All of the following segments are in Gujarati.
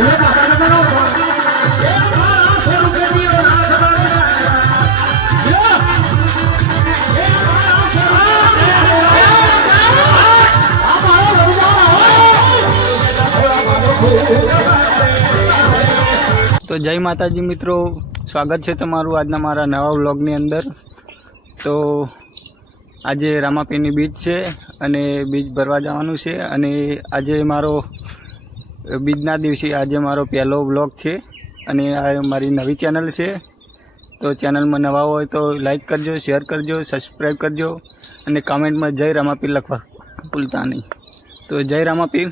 तो जय माताजी मित्रों, स्वागत है तमारू आज मारा नवा व्लॉगनी अंदर। तो आज रामापीनी बीच है अने बीज भरवा जवानुं छे अने आज मारो बीजना दिवसे आज मारो पहलो व्लॉग है अने आ मारी नवी चैनल है। तो चैनल में नवा हो तो लाइक करजो, शेयर करजो, सब्सक्राइब करजो अने कमेंट में जय रामापीर लखवा भूलता नहीं। तो जय रामापीर।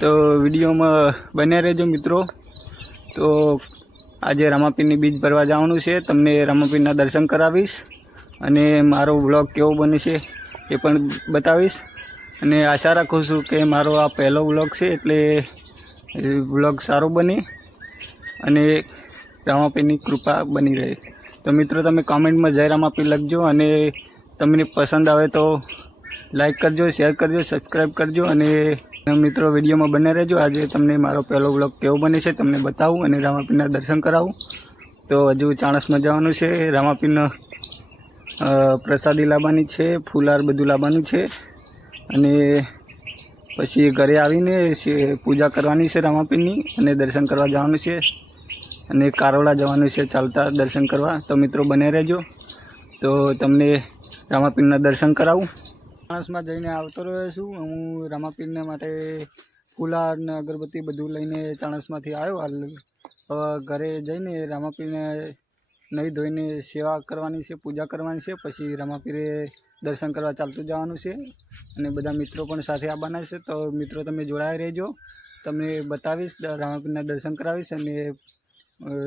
तो विडियो में बने रहो मित्रों। तो आज रामापीरनी बीज भरवा जवानुं छे, तमने रामापीरना दर्शन करावीश अने मारो व्लॉग केवो बने छे ए पण बतावीश। अने आशा राखुं छुं के मारो आ पहलो व्लॉग छे एटले व्लॉग सारो बने अने रामापीरनी कृपा बनी रहे। तो मित्रों तमे कमेंट में जय रामापीर लखजो अने तमने पसंद आवे तो लाइक करजो, शेयर करजो, सब्सक्राइब करजो अने मित्रों विडियो में बने रहो। आज तमने मारो पहलो व्लॉग केवो बने छे तमने बतावुं अने रामापीरना दर्शन करावुं। तो हजू चाणस में जवानुं छे, रामापीरनो प्रसादी लाववानी छे, फूलार बधुं लाववानुं छे अने पछी घरे आवीने पूजा करवानी छे रामापीरनी अने दर्शन करवा जवानुं छे अने कारोला जवानुं छे चालता दर्शन करवा। तो मित्रों बने रहेजो तो तमने रामापीरना दर्शन करावुं। माणस में जईने आवतो रह्यो छुं। हूँ रामापीरने माटे फूलार ने अगरबत्ती बधुं लईने चाणसमांथी आव्यो। हाल घरे जईने रामापीरने नहीं धोईने सेवा करवानी छे, पूजा करवानी छे, पछी रामापीरे दर्शन करवा चालतुं जवानुं छे अने बधा मित्रों पण साथे आववाना छे। तो मित्रों तमे जोडाया रहेजो, तमने बतावीश, रामापीरना दर्शन करावीश अने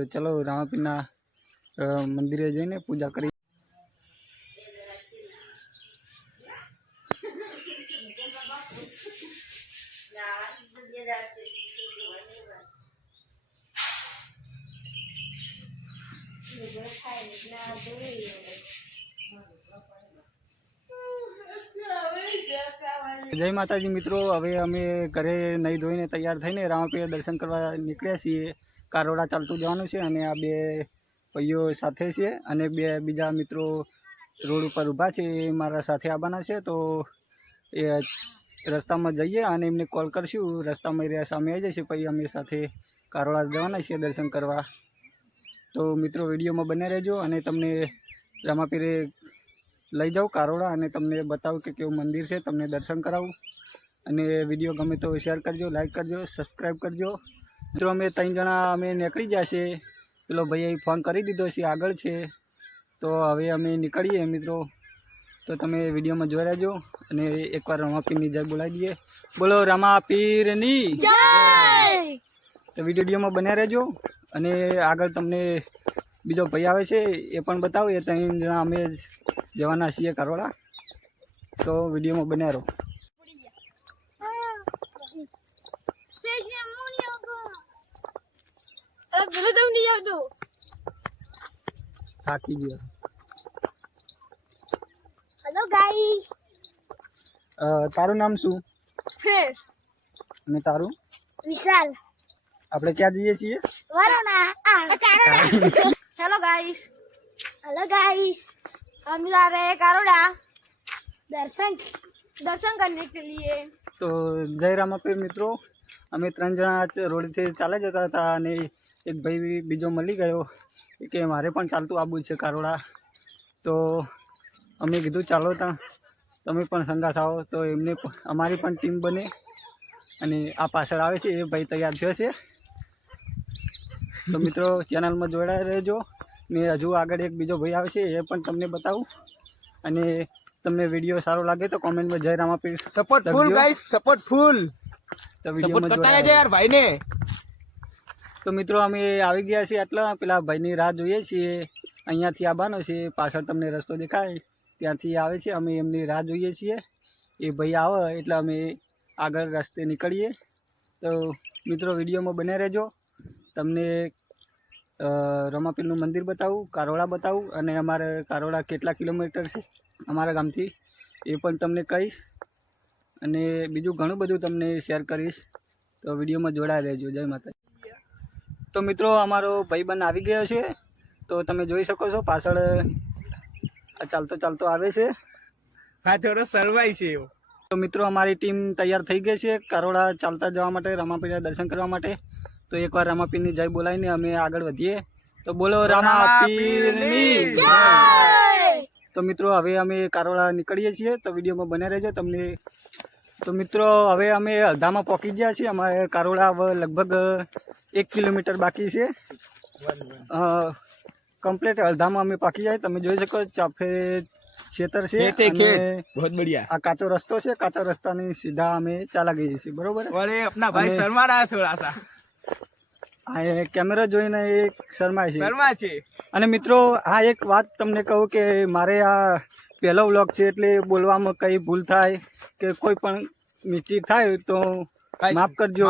चलो रामापीरना मंदिरे जईने पूजा करी। जय माताजी मित्रों। हवे अमे घरे नहीं धोईने तैयार थईने रामापीर दर्शन करवा निकळ्या छीए। कारोड़ा चालतुं जवानुं छे अने आ बे भाईओ साथे छे अने बे बीजा मित्रों रोड पर ऊभा छे, मारा साथे आववाना छे। तो ए रस्ता में जईए अने एमने कॉल करशुं, रस्ता में रे सामे आई जशे, पछी अमे साथे कारोड़ा जवाना छीए दर्शन करवा। तो मित्रों विडियो में बने रहेजो अने तमने रामापीरे लई जाऊँ कारोड़ा अने तमने बताऊँ कि केवुं मंदिर है, तमने दर्शन करावुं अने विडियो गमे तो शेयर करजो, लाइक करजो, सब्सक्राइब करजो। मित्रों अमे 3 जणा अमे निकळी जशे, पेलो भाईए फोन करी दीधो छे, आगळ छे। तो हवे अमे निकळीए मित्रों। तो तमे विडियो में जोई रहेजो अने एकवार रामापीरनी जय बोलाई दीए। बोलो रामापीरनी जय। तो विडियो में बने रहेजो अने आगळ तमने बीजो भाई आवे छे ए पण बतावुं। ए 3 जणा अमे जवाना छीए कारोड़ा। तो विडियो में बने रहो। थाकी गयो। Hello guys. तारू नाम शू? फ्रेश। अने तारू? विशाल। આપણે ક્યાં જઈએ છીએ? Varuna. Hello guys. Hello guys. हम जा रहे हैं कारोड़ा दर्शन करने के लिए। तो जय रामापीर मित्रों। अमे 3 जणा रोड थी चाले जता था अने एक भाई बीजो मळी गयो कि मारे पण चालतुं आववुं छे कारोड़ा। तो अमे कीधुं चालो ता तमे पण संगाथ आवो। तो एमने अमारी पण टीम बने अने आ पाछळ आवे छे ए भाई तैयार थयो छे। तो मित्रों चैनल में जोड़ाया रहेजो ने हजू आगळ एक बीजो भाई आवे छे ए पण तमने बतावुं अने तमने विडियो सारो लागे तो कमेंट में जय Ramapir support full guys, support full. तो विडियो सपोर्ट में करता रहेजो यार भाई ने। तो मित्रों अमे आवी गया छीए आटला पेला भाईनी राह जोईए छीए। अहींयाथी आववानो छे, पाछळ तमने रस्तो देखाय त्यांथी आवे छे, अमे एमनी राह जोईए छीए। ए भाई आवे એટલે अमे आगळ रस्ते निकळीए। तो मित्रों विडियो में बने रहेजो, तमने रामापीरनुं मंदिर बतावुं, कारोड़ा बतावुं अने अमारे कारोड़ा केटला किलोमीटर छे अमारा गामथी ए पण तमने कहीश अने बीजुं घणुं बधुं तमने शेर करीश। तो विडियो में जोड़ाया रहेजो। जय माता। તો મિત્રો અમારો ભાઈબંધ આવી ગયો છે, તો તમે જોઈ શકો છો પાછળ ચાલતો ચાલતો આવે છે. હા, થોડો સરવાઈ છે એવો. તો મિત્રો અમારી ટીમ તૈયાર થઈ ગઈ છે કારોડા ચાલતા જવા માટે, રામાપીરના દર્શન કરવા માટે. તો એકવાર રામાપીરની જય બોલાવીને અમે આગળ વધીએ. તો બોલો રામાપીરની જય. તો મિત્રો હવે અમે કારોડા નીકળીએ છીએ, તો વિડીયોમાં બને રહેજો તમને. તો મિત્રો હવે અમે હળદામાં પહોંચી ગયા છીએ. અમારે કારોડા હવે લગભગ 1 કિલોમીટર બાકી છે. કમ્પ્લીટ હળદામાં અમે પહોંચી જાય. તમે જોઈ શકો ચાફે ખેતર છે, बहुत बढ़िया. આ કાચો રસ્તો છે. કાચા રસ્તાની સીધા અમે ચાલા ગઈએ છીએ, બરોબર. अरे अपना भाई शर्मा रहा है थोड़ा सा. આ કેમેરો જોઈને એક શરમાય છે. शर्मा છે. અને મિત્રો આ એક વાત તમને કહું કે મારે આ પહેલો વ્લોગ છે, એટલે બોલવામાં કંઈ ભૂલ થાય કે કોઈ પણ મિસ્ટેક થાય તો માફ કરજો.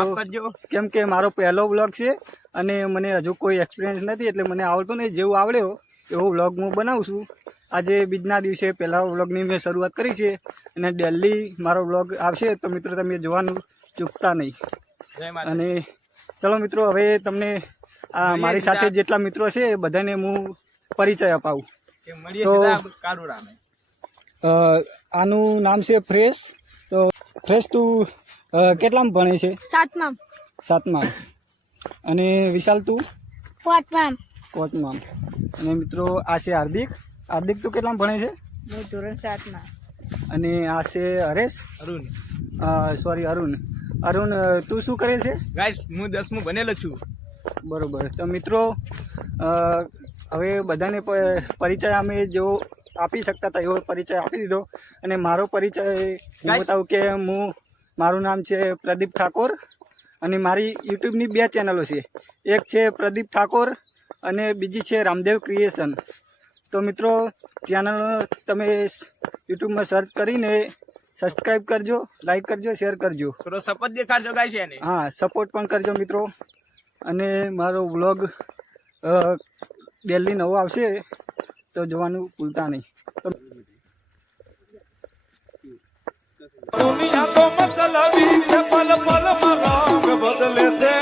કેમ કે મારો પહેલો વ્લોગ છે અને મને હજુ કોઈ એક્સપિરિયન્સ નથી, એટલે મને આવડતું નહીં. જેવું આવડ્યો એવો વ્લોગ હું બનાવું છું. આજે બીજના દિવસે પહેલા વ્લોગની મેં શરૂઆત કરી છે અને ડેલી મારો વ્લોગ આવશે, તો મિત્રો તમે જોવાનું ચૂકતા નહીં. અને ચલો મિત્રો હવે તમને આ મારી સાથે જેટલા મિત્રો છે એ બધાને હું પરિચય અપાવું. તો આનું નામ છે ફ્રેશ. તો ફ્રેશ તું કેટલામાં ભણે છે? 7મા. અને વિશાલ તું? 5મા. અને મિત્રો આ છે હાર્દિક. હાર્દિક તું કેટલામાં ભણે છે? હું ધોરણ 7માં. અને આ છે હરેશ. અરુણ. અરુણ તું શું કરે છે? ગાઈસ હું 10મું ભણેલો છું. બરોબર. તો મિત્રો હવે બધાને પરિચય અમે જેવો આપી શકતા હતા એવો પરિચય આપી દીધો. અને મારો પરિચય હું બતાવું કે મારું નામ છે પ્રદીપ ઠાકોર અને મારી યુટ્યુબની 2 ચેનલો છે. એક છે પ્રદીપ ઠાકોર અને બીજી છે રામદેવ ક્રિએશન. તો મિત્રો ચેનલ તમે યુટ્યુબમાં સર્ચ કરીને સબસ્ક્રાઈબ કરજો, લાઈક કરજો, શેર કરજો. થોડો સપોર્ટ દેખાડજો ગાઈસ એને. હા, સપોર્ટ પણ કરજો મિત્રો. અને મારો વ્લોગ ડેલી નવો આવશે તો જોવાનું ભૂલતા નહીં. દુનિયા તો મતલબી છે, પલ પલમાં રંગ બદલે છે.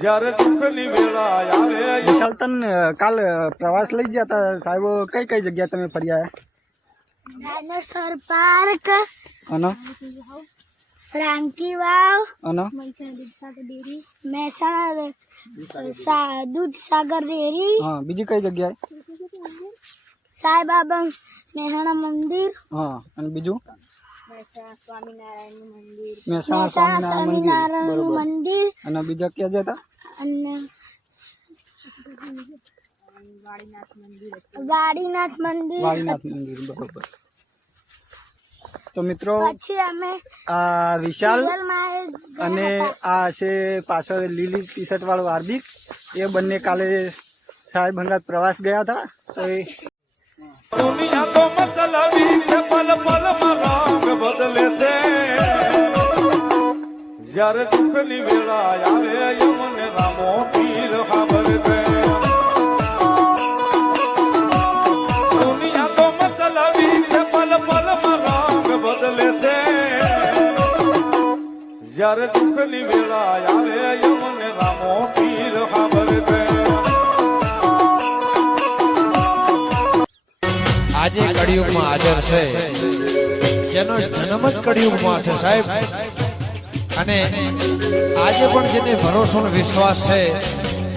જ્યારે દુઃખની વેળા આવે. વિશાલ તન કાલ પ્રવાસ લઈ ગયા હતા સાહેબ, કઈ કઈ જગ્યા તમે ફર્યા? ડાયનોસોર પાર્ક, અને રાણકી વાવ, અને મહેસાણા દૂધસાગર ડેરી, હા, બીજી કઈ જગ્યાએ? સાંઈબાબા મહેસાણા મંદિર, હા, અને બીજું સ્વામિનારાયણ મહેસાણા સ્વામિનારાયણ મંદિર. મંદિર અને બીજા ક્યાં જતા? અને વાડીનાથ મંદિર. બરોબર. તો મિત્રો પછી અમે આ વિશાલ રિયલમાં અને આ છે પાછળ લીલી ટી શર્ટ વાળો હાર્દિક, એ બંને કાલે સાહેબ હંગાત પ્રવાસ ગયા હતા. તો એ દુનિયા તો મતલબી છે, પલ પલમાં રંગ બદલે છે. જ્યારે દુઃખની વેળા આવે યમને રામો પીર સાંભળે છે. દુનિયા તો મતલબી છે, પલ પલમાં રંગ બદલે છે. જ્યારે દુઃખની વેળા આવે યમને રામો પીર સાંભળે છે. આજે કળિયુગમાં હાજર છે, જેનો જન્મ જ કળિયુગમાં છે સાહેબ. અને આજે પણ જેને ભરોસો અને વિશ્વાસ છે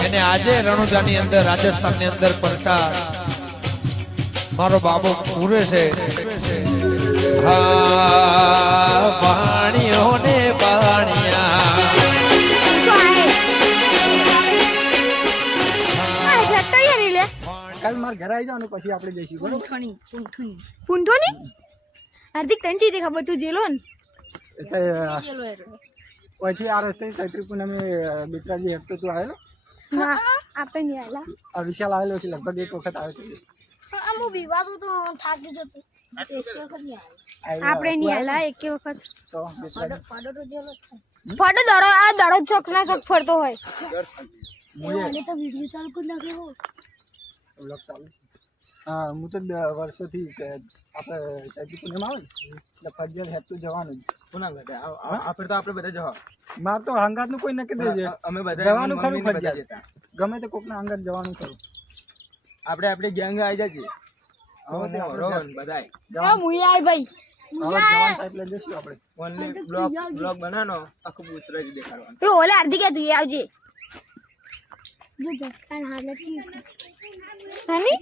એને આજે રણુજાની અંદર, રાજસ્થાનની અંદર પ્રચાર મારો બાબો પૂરે છે. હા, પાણીઓ ને પાણિયા તૈયારી લે. કાલ મારા ઘરે આવી જાવ ને પછી આપણે જઈશું, બરોબર? પૂંઠોની હાર્દિક તને ચીજે ખબર તું જેલો ને પછી આ રસ્તે ચૈત્રી પૂનમે મિત્રાજી હેઠતો તું આવેલો? ના, આપણે નહીં આવેલા. આ વિશાલ આવેલો છે, લગભગ 1 વખત આવ્યો છે. અમુક વિવાદ તો થાકી જતો. આપણે નહીં આવેલા એક વખત. તો ફોટો દરો આ દરરોજ ચોક ના ચોક ફરતો હોય. મને તો વિડિયો ચાલુ કરી નાખ્યો. વ્લોગ ચાલુ. હા હું તો વર્ષોથી આપણે ચૈતી પૂનમ આવે ને એટલે ફરજિયાત હેતું જવાનું જ. કોના ઘરે આપણે તો આપણે બધા જવા મારે તો હંગાતનું કોઈ નક્કી દેજે. અમે બધા જવાનું ખરું મમ્મીને બધા ફરજિયાત. જતા. ગમે તે કોકના હંગાત જવાનું ખરું. આપણે ગેંગ આવી જજે હવે તે આપણે રોહન બધાય એ મુઈ આય ભાઈ હવે જવાનું થાય એટલે જઈશું આપણે. ઓનલી બ્લોગ બનાવવાનો આખું પૂછરાજી દેખાડવાનું. એ ઓલે અડધી કે તું આવજે જો જસ્તા હાલ નથી હાની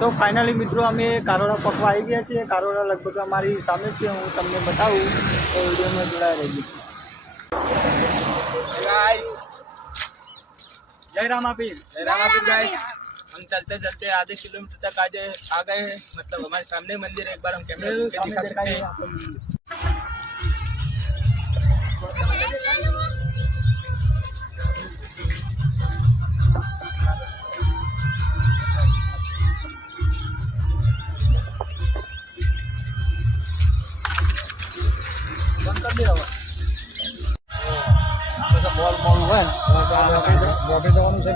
તો ફાઇનલી મિત્રો અમે કારોડા પકવા આવી ગયા છીએ. કારોડા લગભગ અમારી સામે છે. હું તમને બતાવું તો વિડીયોમાં જોડાયા રહેજો. गाइस જય રામાપીર. गाइस हम चलते चलते आधे किलोमीटर तक आ गए हैं मतलब हमारे सामने मंदिर है एक बार हम कैमरा पे સામે दिखा सकते દેખાય हैं બંધ કરી દે હવે. બોલ બોલ હોય બોબે જવાનું છે.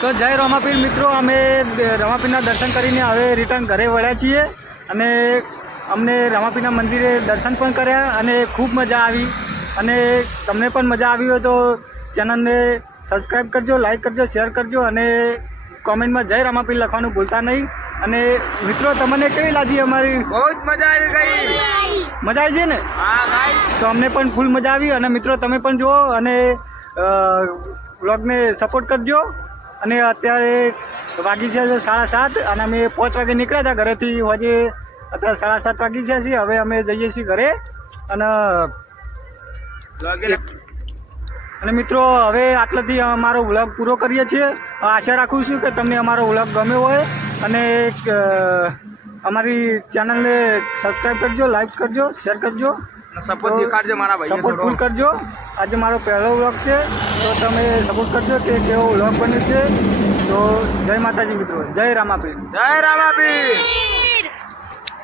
તો જય રમાપીર મિત્રો, અમે રમાપીરના દર્શન કરીને હવે રિટર્ન ઘરે વળ્યા છીએ અને અમને રમાપીરના મંદિરે દર્શન પણ કર્યા અને ખૂબ મજા આવી. અને તમને પણ મજા આવી હોય તો ચેનલને સબસ્ક્રાઈબ કરજો, લાઈક કરજો, શેર કરજો અને કોમેન્ટમાં જય રમાપીર લખવાનું ભૂલતા નહીં. અને મિત્રો તમને કેવી લાગી અમારી? બહુ જ મજા આવી ગઈ. મજા આવી છે ને? હા ગાઈસ, તો અમને પણ ફૂલ મજા આવી. અને મિત્રો તમે પણ જુઓ અને વ્લોગને સપોર્ટ કરજો. અને અત્યારે વાગી છે 7:30 અને અમે 5 વાગે નીકળ્યા હતા ઘરેથી. આજે અત્યારે 7:30 વાગી છે. હવે અમે જઈએ છીએ ઘરે. અને મિત્રો હવે આટલાથી અમારો વ્લોગ પૂરો કરીએ છીએ. આશા રાખું છું કે તમને અમારો વ્લોગ ગમ્યો હોય અને અમારી ચેનલને સબસ્ક્રાઈબ કરજો, લાઈક કરજો, શેર કરજો, સપોર્ટ દેખાડજો મારા ભાઈ, સપોર્ટ ફૂલ કરજો. આજે મારો પહેલો વ્લોગ છે તો તમે સપોર્ટ કરજો કે કેવો વ્લોગ બને છે. તો જય માતાજી મિત્રો, જય રામાપીર. જય રામાપીર.